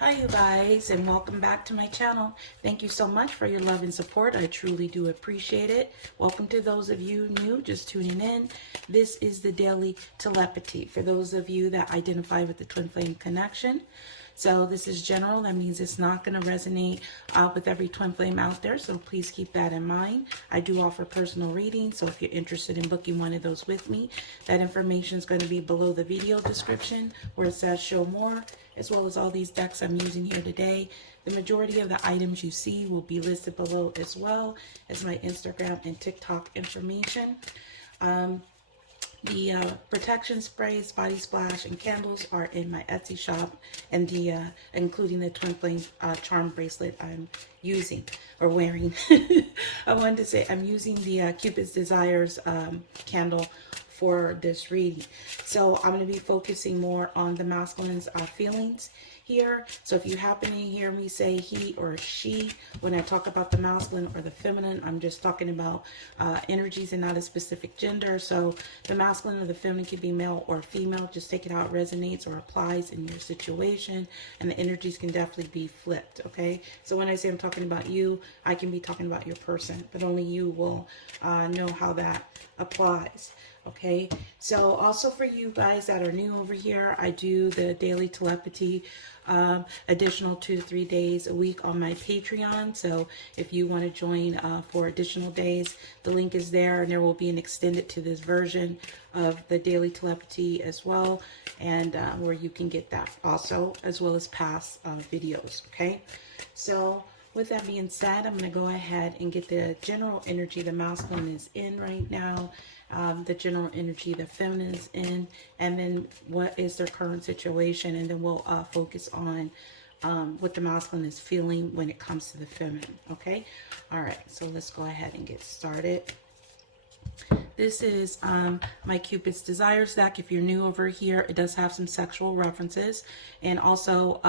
Hi you guys, and welcome back to my channel. Thank you so much for your love and support. I truly do appreciate it. Welcome to those of you new just tuning in. This is the daily telepathy for those of you that identify with the twin flame connection. So this is general. That means it's not going to resonate with every twin flame out there. So please keep that in mind. I do offer personal readings. So if you're interested in booking one of those with me, that information is going to be below the video description where it says show more, as well as all these decks I'm using here today. The majority of the items you see will be listed below, as well as my Instagram and TikTok information. The protection sprays, body splash, and candles are in my Etsy shop, and the including the twin flame charm bracelet I'm using or wearing. I wanted to say I'm using the Cupid's Desires candle for this reading. So I'm going to be focusing more on the masculine's feelings here. So if you happen to hear me say he or she when I talk about the masculine or the feminine, I'm just talking about energies and not a specific gender. So the masculine or the feminine can be male or female. Just take it how it resonates or applies in your situation, and the energies can definitely be flipped. Okay, so when I say I'm talking about you, I can be talking about your person, but only you will know how that applies. Okay, so also for you guys that are new over here, I do the daily telepathy additional 2 to 3 days a week on my Patreon. So if you want to join for additional days, the link is there, and there will be an extended to this version of the daily telepathy as well, and where you can get that also, as well as past videos. Okay, so with that being said, I'm going to go ahead and get the general energy the masculine is in right now, the general energy the feminine is in, and then what is their current situation, and then we'll focus on what the masculine is feeling when it comes to the feminine. Okay, all right, so let's go ahead and get started. This is my Cupid's Desires deck. If you're new over here, it does have some sexual references, and also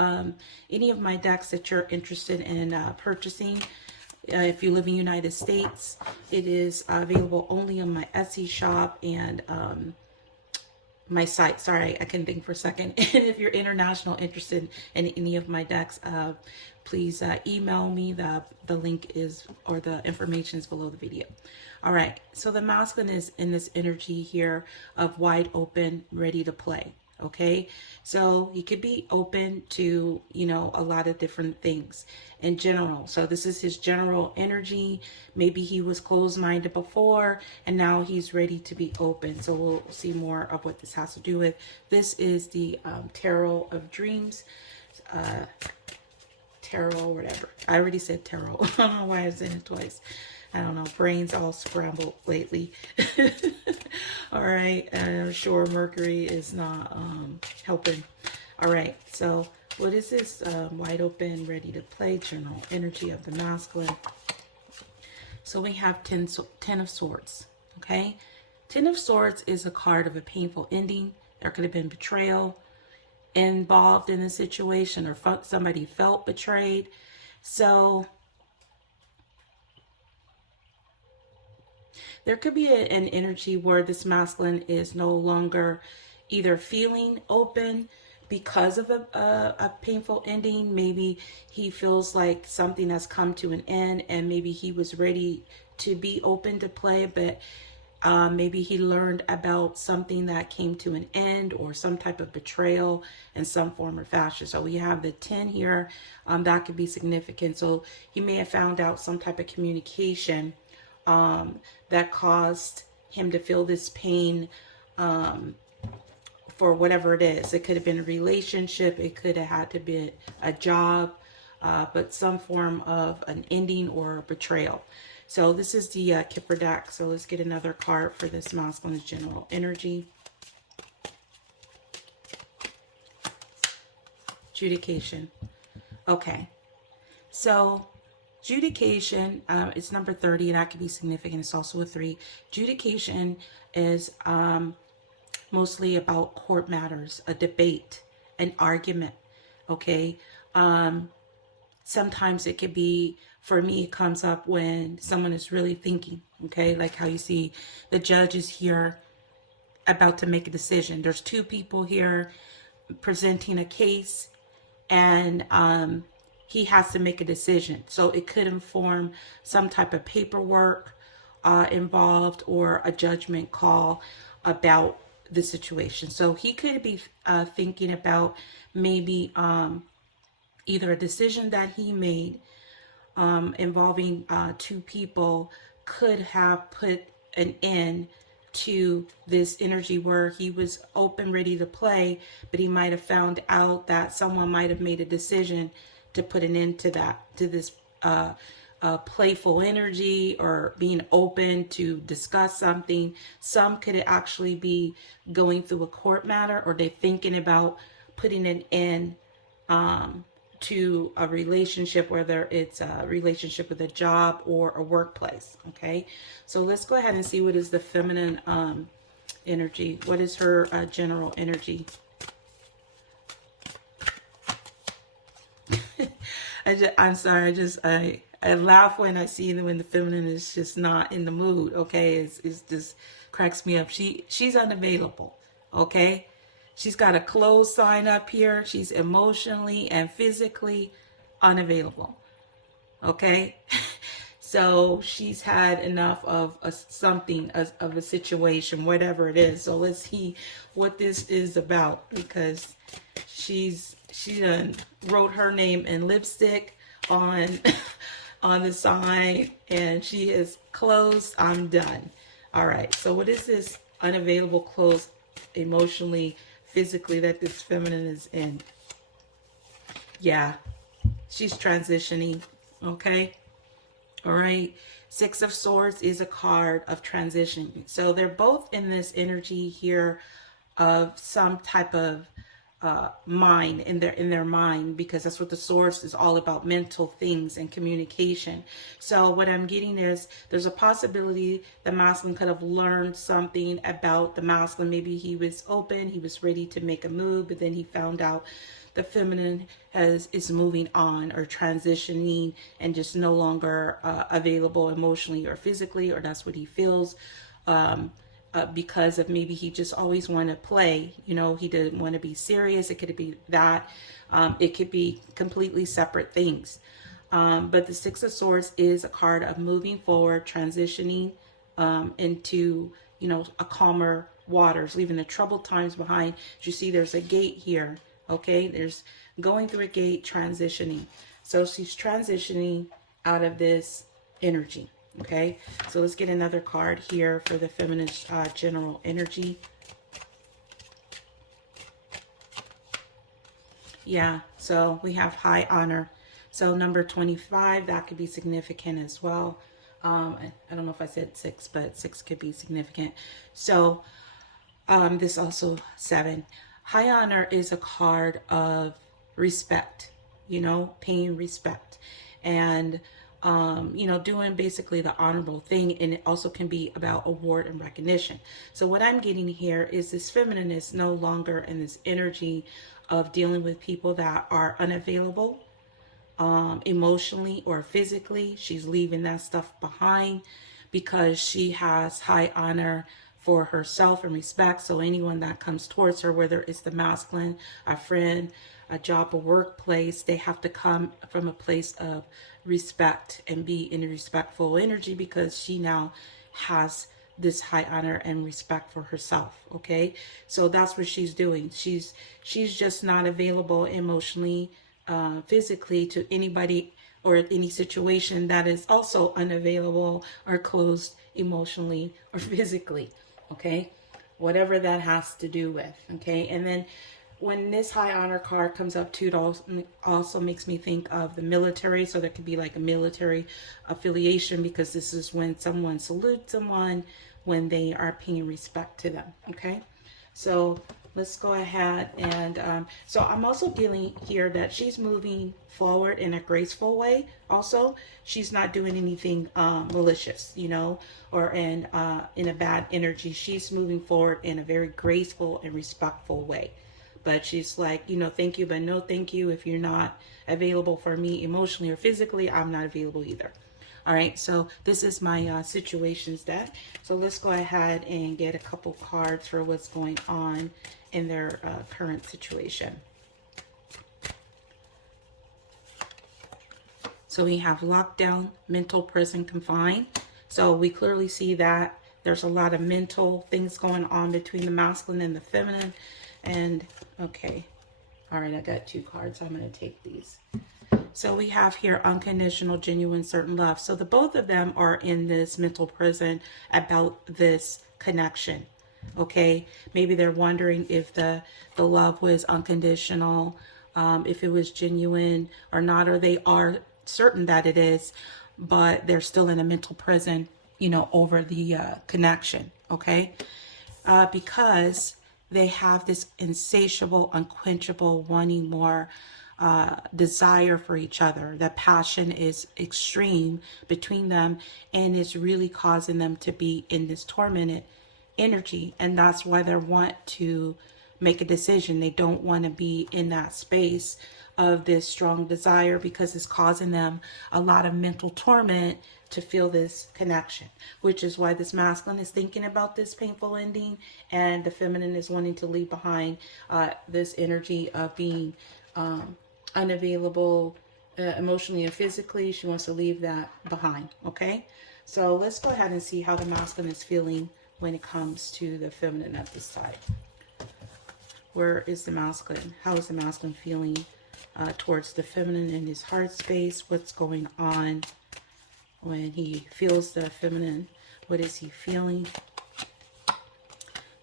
any of my decks that you're interested in purchasing. If you live in the United States, it is available only on my Etsy shop and my site. Sorry, I couldn't think for a second. And if you're international, interested in any of my decks, please email me. The link is, or the information is below the video. All right, so the masculine is in this energy here of wide open, ready to play. Okay, so he could be open to, you know, a lot of different things in general. So this is his general energy. Maybe he was closed-minded before, and now he's ready to be open. So we'll see more of what this has to do with. This is the Tarot of Dreams. Tarot, whatever. I already said tarot. I don't know why I said it twice. I don't know, brains all scrambled lately. All right, I'm sure Mercury is not helping. All right, so what is this wide open, ready to play general energy of the masculine? So we have 10 of Swords, okay? 10 of Swords is a card of a painful ending. There could have been betrayal involved in a situation, or somebody felt betrayed. So there could be an energy where this masculine is no longer either feeling open because of a painful ending. Maybe he feels like something has come to an end, and maybe he was ready to be open to play, but maybe he learned about something that came to an end, or some type of betrayal in some form or fashion. So we have the 10 here. That could be significant. So he may have found out some type of communication that caused him to feel this pain for whatever it is. It could have been a relationship, it could have had to be a job, but some form of an ending or a betrayal. So this is the Kipper deck. So let's get another card for this masculine's general energy. Judication. Okay, so Judication, it's number 30, and that can be significant. It's also a 3. Judication is mostly about court matters, a debate, an argument, okay? Sometimes it could be, for me, it comes up when someone is really thinking, okay? Like how you see the judge is here about to make a decision. There's 2 people here presenting a case, and he has to make a decision. So it could inform some type of paperwork involved, or a judgment call about the situation. So he could be thinking about maybe either a decision that he made involving two people could have put an end to this energy where he was open, ready to play, but he might have found out that someone might have made a decision to put an end to that, to this playful energy, or being open to discuss something. Some could actually be going through a court matter, or they're thinking about putting an end to a relationship, whether it's a relationship with a job or a workplace. Okay, so let's go ahead and see what is the feminine energy. What is her general energy? I'm sorry, I laugh when I see when the feminine is just not in the mood. Okay, it's just cracks me up. She's unavailable. Okay, she's got a closed sign up here. She's emotionally and physically unavailable. Okay, so she's had enough of something, of a situation, whatever it is. So let's see what this is about, because she done wrote her name in lipstick on on the sign, and she is closed. I'm done. All right. So what is this unavailable, closed, emotionally, physically, that this feminine is in? Yeah, she's transitioning. Okay. All right. Six of Swords is a card of transition. So they're both in this energy here of some type of mind, in their mind, because that's what the Swords is all about, mental things and communication. So what I'm getting is there's a possibility the masculine could have learned something about the masculine. Maybe he was open, he was ready to make a move, but then he found out the feminine is moving on or transitioning and just no longer available emotionally or physically, or that's what he feels. Because of maybe he just always wanted to play, he didn't want to be serious. It could be that. It could be completely separate things. But the Six of Swords is a card of moving forward, transitioning into, a calmer waters, leaving the troubled times behind. As you see, there's a gate here. Okay, there's going through a gate, transitioning. So she's transitioning out of this energy. Okay, so let's get another card here for the feminine general energy. Yeah, so we have high honor. So number 25, that could be significant as well. I don't know if I said 6, but 6 could be significant. So this also 7. High honor is a card of respect, paying respect, and doing basically the honorable thing. And it also can be about award and recognition. So what I'm getting here is this feminine is no longer in this energy of dealing with people that are unavailable emotionally or physically. She's leaving that stuff behind because she has high honor for herself and respect. So anyone that comes towards her, whether it's the masculine, a friend, a job, a workplace, they have to come from a place of respect and be in a respectful energy, because she now has this high honor and respect for herself. Okay, so that's what she's doing. She's just not available emotionally, physically to anybody or any situation that is also unavailable or closed emotionally or physically. Okay, whatever that has to do with. Okay, and then when this high honor card comes up too, it also makes me think of the military. So there could be like a military affiliation, because this is when someone salutes someone when they are paying respect to them. Okay, so let's go ahead and so I'm also feeling here that she's moving forward in a graceful way. Also, she's not doing anything malicious, or in a bad energy. She's moving forward in a very graceful and respectful way. But she's like, thank you, but no thank you. If you're not available for me emotionally or physically, I'm not available either. All right, so this is my situations deck. So let's go ahead and get a couple cards for what's going on in their current situation. So we have lockdown, mental prison, confined. So we clearly see that there's a lot of mental things going on between the masculine and the feminine. And okay, all right, I got 2 cards. I'm going to take these. So we have here unconditional, genuine, certain love. So the both of them are in this mental prison about this connection. Okay, maybe they're wondering if the love was unconditional, if it was genuine or not, or they are certain that it is, but they're still in a mental prison, you know, over the connection. Okay, because they have this insatiable, unquenchable, wanting more desire for each other. The passion is extreme between them, and it's really causing them to be in this tormented energy. And that's why they want to make a decision. They don't want to be in that space of this strong desire, because it's causing them a lot of mental torment to feel this connection, which is why this masculine is thinking about this painful ending, and the feminine is wanting to leave behind this energy of being unavailable emotionally and physically. She wants to leave that behind. Okay, so let's go ahead and see how the masculine is feeling when it comes to the feminine at this side. Where is the masculine? How is the masculine feeling towards the feminine in his heart space? What's going on when he feels the feminine? What is he feeling?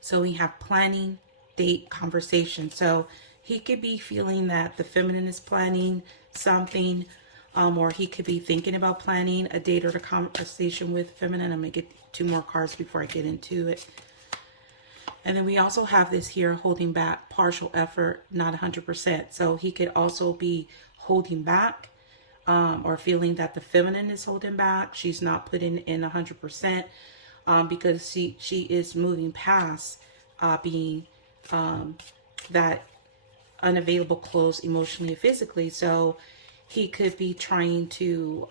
So we have planning, date, conversation. So he could be feeling that the feminine is planning something, or he could be thinking about planning a date or a conversation with feminine. I'm going to get 2 more cards before I get into it. And then we also have this here, holding back, partial effort, not 100%. So he could also be holding back, or feeling that the feminine is holding back. She's not putting in 100%, because she is moving past being that unavailable, close emotionally and physically. So he could be trying to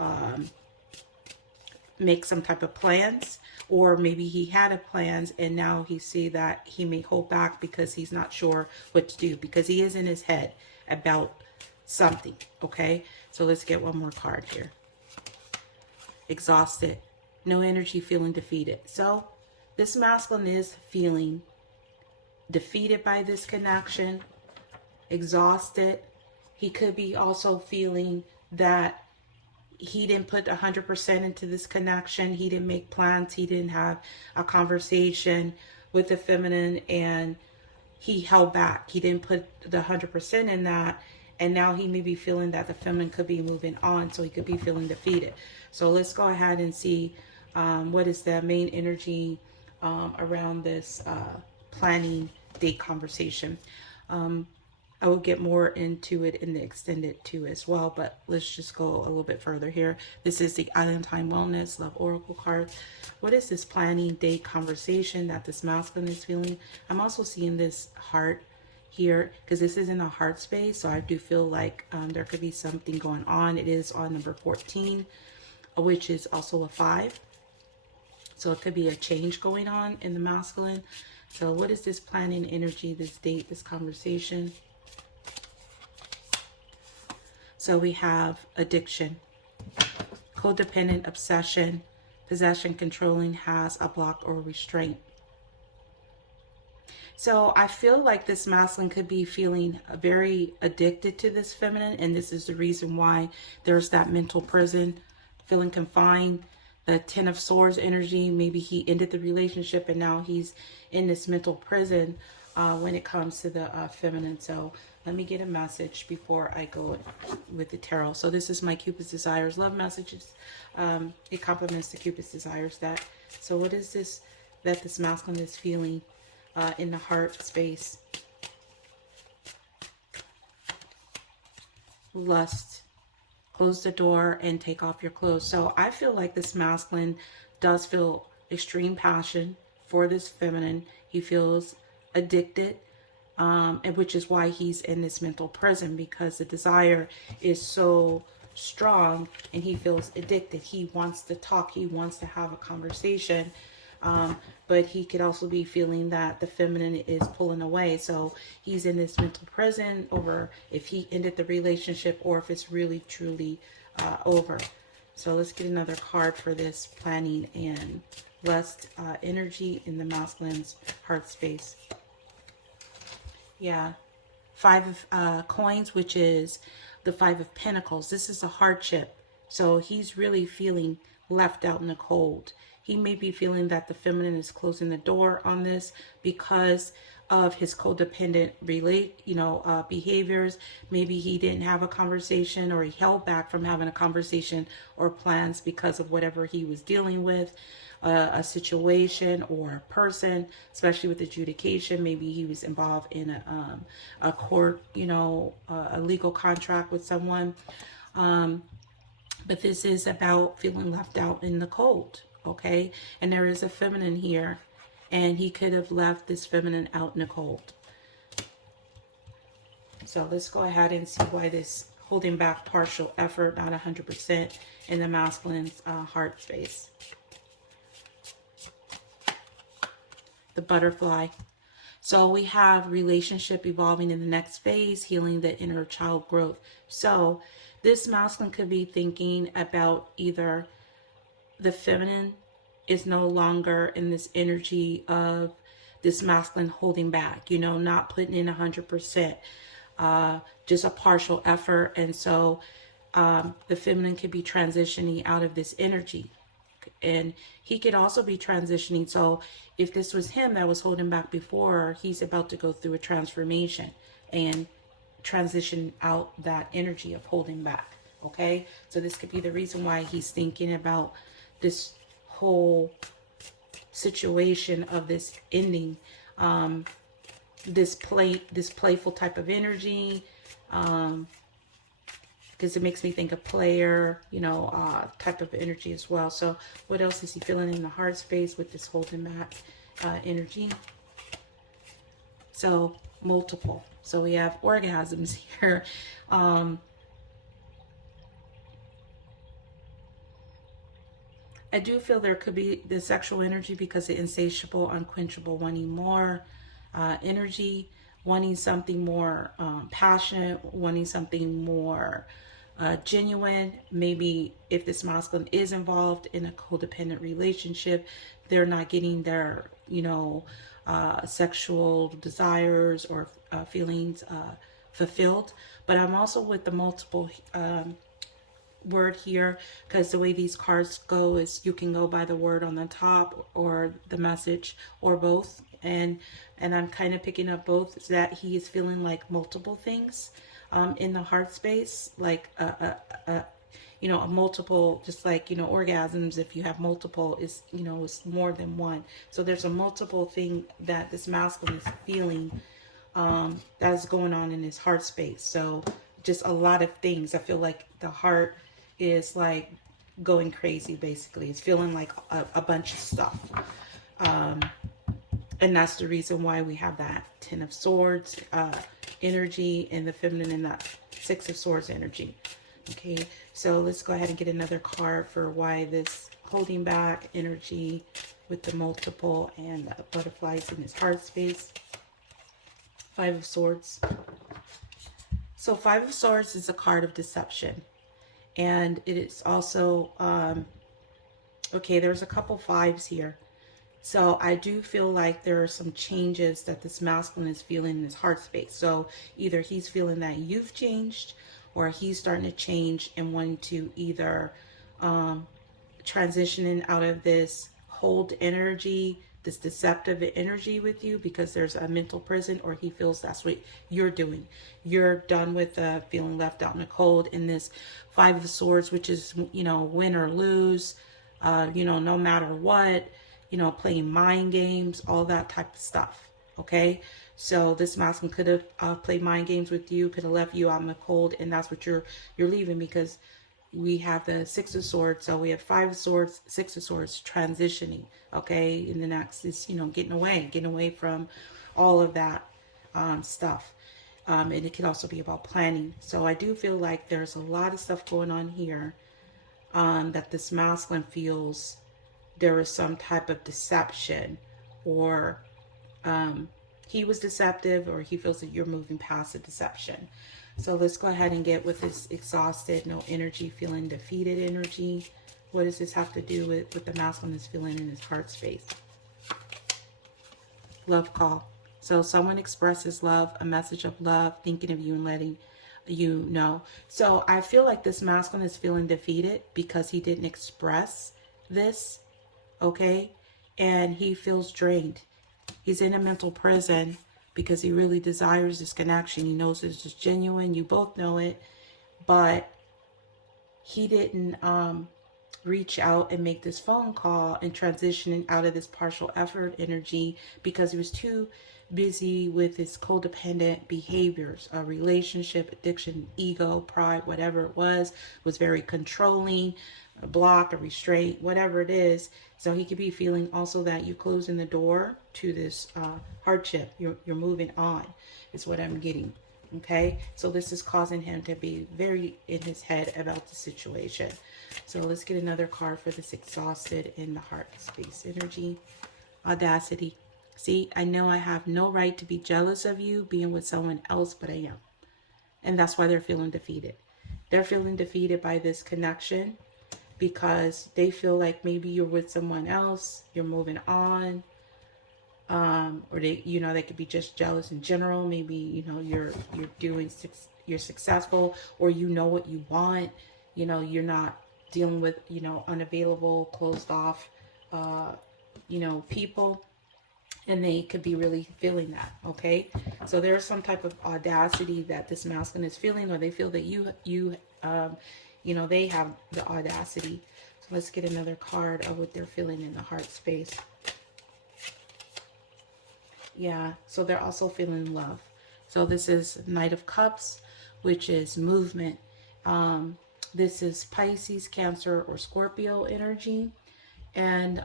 make some type of plans, or maybe he had a plans and now he see that he may hold back because he's not sure what to do, because he is in his head about something. Okay, so let's get 1 more card here. Exhausted, no energy, feeling defeated. So this masculine is feeling defeated by this connection, exhausted. He could be also feeling that he didn't put 100% into this connection. He didn't make plans. He didn't have a conversation with the feminine, and he held back. He didn't put the 100% in that. And now he may be feeling that the feminine could be moving on. So he could be feeling defeated. So let's go ahead and see what is the main energy around this planning date conversation. I will get more into it in the extended too as well, but let's just go a little bit further here. This is the Island Time Wellness Love Oracle card. What is this planning date conversation that this masculine is feeling? I'm also seeing this heart here, because this is in the heart space, so I do feel like there could be something going on. It is on number 14, which is also a 5. So it could be a change going on in the masculine. So what is this planning energy, this date, this conversation? So we have addiction, codependent, obsession, possession, controlling, has a block or restraint. So I feel like this masculine could be feeling very addicted to this feminine, and this is the reason why there's that mental prison, feeling confined. The 10 of Swords energy, maybe he ended the relationship and now he's in this mental prison when it comes to the feminine. So let me get a message before I go with the tarot. So this is my Cupid's Desires love messages. It complements the Cupid's Desires that. So what is this that this masculine is feeling in the heart space? Lust. Close the door and take off your clothes. So I feel like this masculine does feel extreme passion for this feminine. He feels addicted, and which is why he's in this mental prison, because the desire is so strong and he feels addicted. He wants to talk, he wants to have a conversation, but he could also be feeling that the feminine is pulling away. So he's in this mental prison over if he ended the relationship or if it's really truly over. So let's get another card for this planning and lust energy in the masculine's heart space. Yeah. Five of coins, which is the Five of Pentacles. This is a hardship. So he's really feeling left out in the cold. He may be feeling that the feminine is closing the door on this because of his codependent behaviors. Maybe he didn't have a conversation, or he held back from having a conversation or plans because of whatever he was dealing with, a situation or a person, especially with adjudication. Maybe he was involved in a court, a legal contract with someone. But this is about feeling left out in the cold, okay? And there is a feminine here, and he could have left this feminine out in the cold. So let's go ahead and see why this holding back partial effort, not 100% in the masculine's heart space. The butterfly. So we have relationship evolving in the next phase, healing the inner child growth. So this masculine could be thinking about either the feminine is no longer in this energy of this masculine holding back, not putting in 100%, just a partial effort. And so the feminine could be transitioning out of this energy. And he could also be transitioning. So if this was him that was holding back before, he's about to go through a transformation and transition out that energy of holding back. Okay, so this could be the reason why he's thinking about this whole situation of this ending, this playful type of energy, because it makes me think of player, type of energy as well. So what else is he feeling in the heart space with this holding back energy? So multiple. So we have orgasms here. I do feel there could be the sexual energy because the insatiable, unquenchable, wanting more energy, wanting something more passionate, wanting something more genuine. Maybe if this masculine is involved in a codependent relationship, they're not getting their, sexual desires or feelings fulfilled. But I'm also with the multiple word here, because the way these cards go is you can go by the word on the top or the message or both, and I'm kind of picking up both, is that he is feeling like multiple things in the heart space, like a multiple, just like orgasms. If you have multiple, is is more than one. So there's a multiple thing that this masculine is feeling that is going on in his heart space. So just a lot of things. I feel like the heart is like going crazy. Basically, it's feeling like a bunch of stuff, and that's the reason why we have that Ten of Swords energy and the feminine in that Six of Swords energy. Okay, so let's go ahead and get another card for why this holding back energy with the multiple and the butterflies in his heart space. Five of Swords. So Five of Swords is a card of deception. And it is also, okay, there's a couple fives here. So I do feel like there are some changes that this masculine is feeling in his heart space. So either he's feeling that you've changed, or he's starting to change and wanting to either transitioning out of this hold energy, this deceptive energy with you, because there's a mental prison, or he feels that's what you're doing. You're done with feeling left out in the cold in this Five of Swords, which is, win or lose, no matter what, playing mind games, all that type of stuff. Okay, so this masculine could have played mind games with you, could have left you out in the cold, and that's what you're leaving, because we have the Six of Swords. So we have Five of Swords, Six of Swords transitioning. Okay, and the next is getting away from all of that stuff, and it can also be about planning. So I do feel like there's a lot of stuff going on here that this masculine feels there is some type of deception, or he was deceptive, or he feels that you're moving past the deception. So let's go ahead and get with this exhausted, no energy, feeling defeated energy. What does this have to do with the masculine is feeling in his heart space? Love call. So someone expresses love, a message of love, thinking of you and letting you know. So I feel like this masculine is feeling defeated because he didn't express this, okay? And he feels drained. He's in a mental prison because he really desires this connection. He knows it's just genuine. You both know it. But he didn't reach out and make this phone call and transition out of this partial effort energy because he was too busy with his codependent behaviors, a relationship, addiction, ego, pride, whatever it was very controlling, a block, a restraint, whatever it is. So he could be feeling also that you're closing the door to this hardship. You're moving on is what I'm getting. Okay, so this is causing him to be very in his head about the situation. So let's get another card for this exhausted in the heart space energy. Audacity. See, I know I have no right to be jealous of you being with someone else, but I am. And that's why they're feeling defeated. They're feeling defeated by this connection because they feel like maybe you're with someone else, you're moving on. Or they, you know, they could be just jealous in general. Maybe, you know, you're successful, or you know what you want. You know, you're not dealing with, you know, unavailable, closed off, you know, people, and they could be really feeling that. Okay, so there's some type of audacity that this masculine is feeling, or they feel that you know, they have the audacity. So let's get another card of what they're feeling in the heart space. Yeah, so they're also feeling love. So this is Knight of Cups, which is movement. This is Pisces, Cancer, or Scorpio energy. And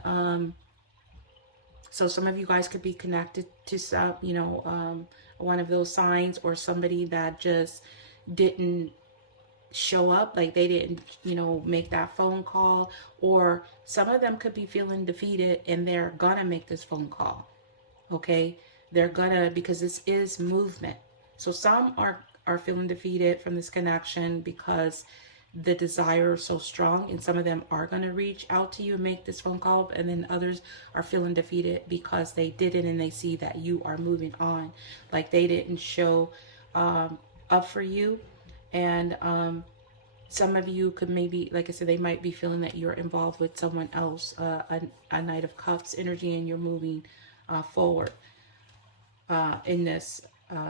so some of you guys could be connected to some, you know, one of those signs, or somebody that just didn't show up, like they didn't, you know, make that phone call. Or some of them could be feeling defeated and they're gonna make this phone call. Okay, they're gonna, because this is movement. So some are feeling defeated from this connection because the desire is so strong, and some of them are going to reach out to you and make this phone call, and then others are feeling defeated because they didn't, and they see that you are moving on, like they didn't show up for you. And some of you could maybe, like I said, they might be feeling that you're involved with someone else, a Knight of Cups energy, and you're moving forward in this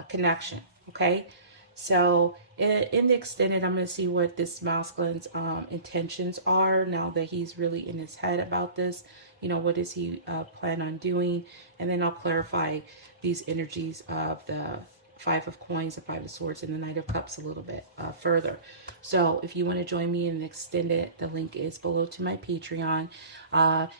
connection. Okay, so in the extended, I'm going to see what this masculine's intentions are now that he's really in his head about this. You know, what does he plan on doing? And then I'll clarify these energies of the Five of Coins, the Five of Swords, and the Knight of Cups a little bit further. So if you want to join me in the extended, the link is below to my Patreon.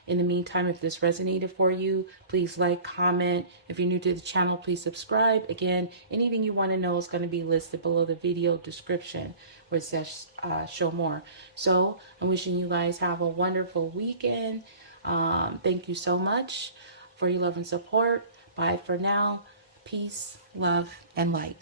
In the meantime, if this resonated for you, please like, comment. If you're new to the channel, please subscribe. Again, anything you want to know is going to be listed below the video description where it says show more. So I'm wishing you guys have a wonderful weekend. Thank you so much for your love and support. Bye for now. Peace, love, and light.